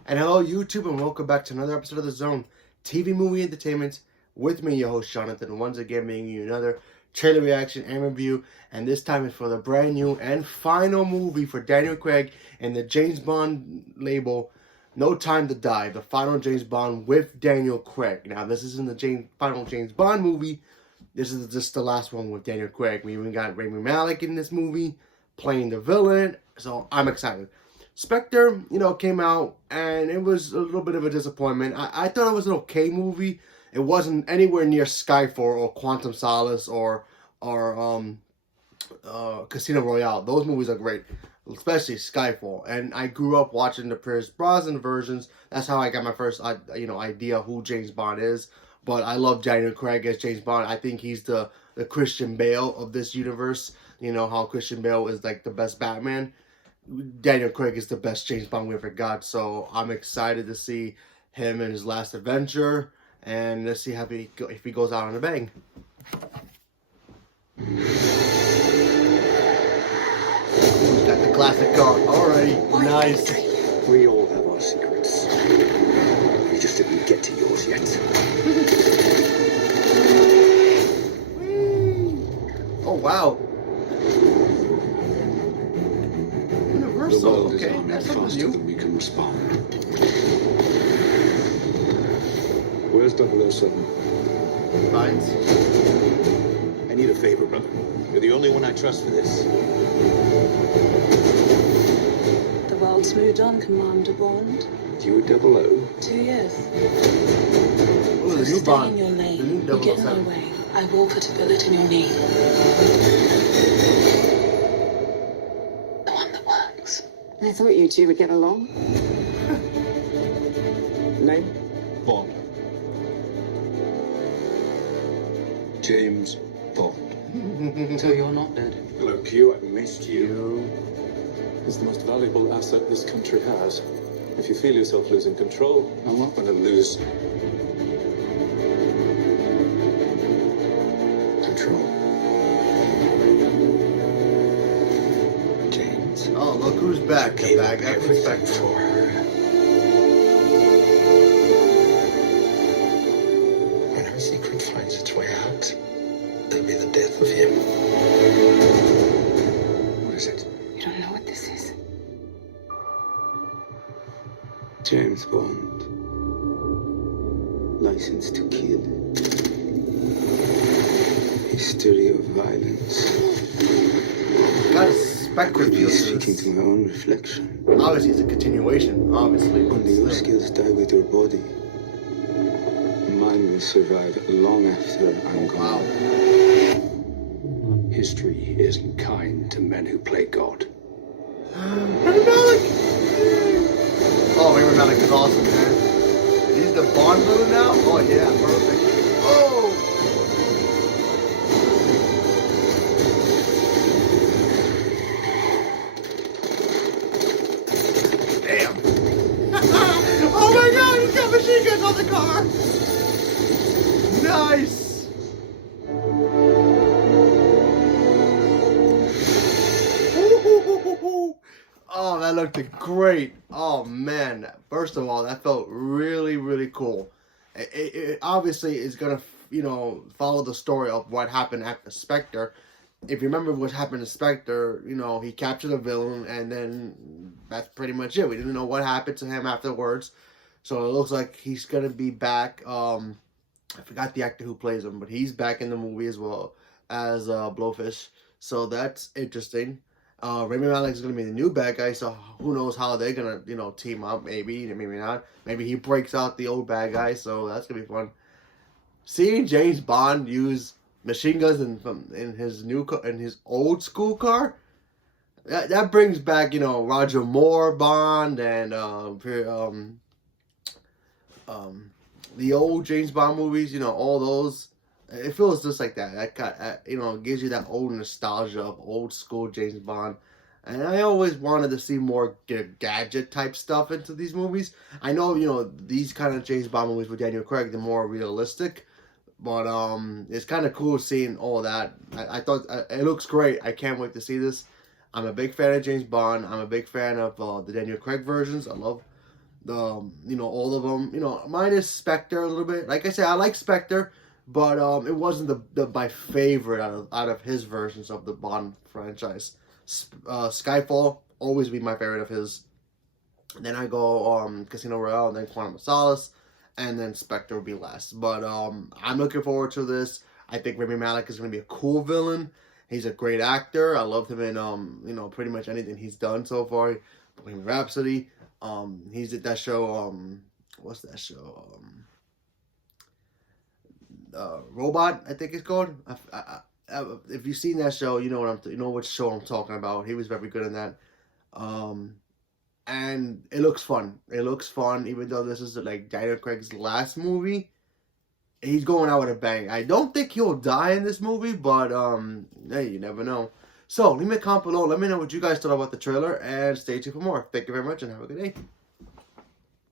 And hello, YouTube, and welcome back to another episode of The Zone, TV movie entertainment, with me, your host, Jonathan, once again bringing you another trailer reaction and review, and this time it's for the brand new and final movie for Daniel Craig and the James Bond label, No Time to Die, the final James Bond with Daniel Craig. Now, this isn't the final James Bond movie, this is just the last one with Daniel Craig. We even got Rami Malek in this movie, playing the villain, so I'm excited. Spectre, came out and it was a little bit of a disappointment. I thought it was an okay movie. It wasn't anywhere near Skyfall or Quantum Solace or Casino Royale. Those movies are great, especially Skyfall. And I grew up watching the Pierce Brosnan versions. That's how I got my first idea who James Bond is. But I love Daniel Craig as James Bond. I think he's the Christian Bale of this universe. You know how Christian Bale is like the best Batman. Daniel Craig is the best James Bond we ever got, so I'm excited to see him in his last adventure, and let's see if he goes out on a bang. He's got the classic car. Alrighty, nice. We all have our secrets. You just didn't get to yours yet. Oh wow. The world is Okay, arming that's faster new. than we can respond. Where's 007? Fines. I need a favor, brother. You're the only one I trust for this. The world's moved on, Commander Bond. You 00? 2 years. Ooh, the So new stay Bond. in your lane. The new You get in my 007. way. I will put a bullet in your knee. The one that works. I thought you two would get along. Name? Bond. James Bond. So you're not dead. Hello, Q. I missed you. You. It's the most valuable asset this country has. If you feel yourself losing control, I'm not going to lose control. James. Oh, look who's back. The Gave bad up guy from everything Spectre. for her. When her secret finds its way out, it'll be the death of him. What is it? You don't know what this is. James Bond. License to Kill. History of violence. Got a Spectre Could be feel to speaking this. to my own reflection. Obviously, it's a continuation, obviously. but Only your still. skills die with your body. Mine will survive long after I'm Wow. gone. History isn't kind to men who play God. Rami Malek! Oh, Rami Malek is awesome, man. He's the Bond villain now? Oh, yeah, perfect. Oh! Damn. Oh my god, he's got machine guns on the car! Nice! Oh, that looked great. Oh, man. First of all, that felt really, really cool. It obviously is going to, follow the story of what happened at the Spectre. If you remember what happened to Spectre, he captured a villain, and then that's pretty much it. We didn't know what happened to him afterwards. So it looks like he's going to be back. I forgot the actor who plays him, but he's back in the movie as well as Blowfish. So that's interesting. Rami Malek is going to be the new bad guy, so who knows how they're going to, team up, maybe not. Maybe he breaks out the old bad guy, so that's going to be fun. Seeing James Bond use machine guns in his old school car, that brings back, Roger Moore Bond and the old James Bond movies, all those. It feels just like that. That gives you that old nostalgia of old school James Bond. And I always wanted to see more gadget type stuff into these movies. I know, these kind of James Bond movies with Daniel Craig, they're more realistic. But it's kind of cool seeing all that. I thought it looks great. I can't wait to see this. I'm a big fan of James Bond. I'm a big fan of the Daniel Craig versions. I love All of them, minus Spectre a little bit. Like I said, I like Spectre, but it wasn't my favorite out of his versions of the Bond franchise. Skyfall always be my favorite of his. Then I go Casino Royale, and then Quantum of Solace, and then Spectre will be last. But I'm looking forward to this. I think Rami Malek is going to be a cool villain. He's a great actor. I loved him in pretty much anything he's done so far. Bohemian Rhapsody. He's did that show. What's that show? Robot, I think it's called. If you've seen that show, you know which show I'm talking about. He was very good in that. And it looks fun. It looks fun, even though this is like Daniel Craig's last movie. He's going out with a bang. I don't think he'll die in this movie, but hey, you never know. So leave me a comment below. Let me know what you guys thought about the trailer, and stay tuned for more. Thank you very much, and have a good day.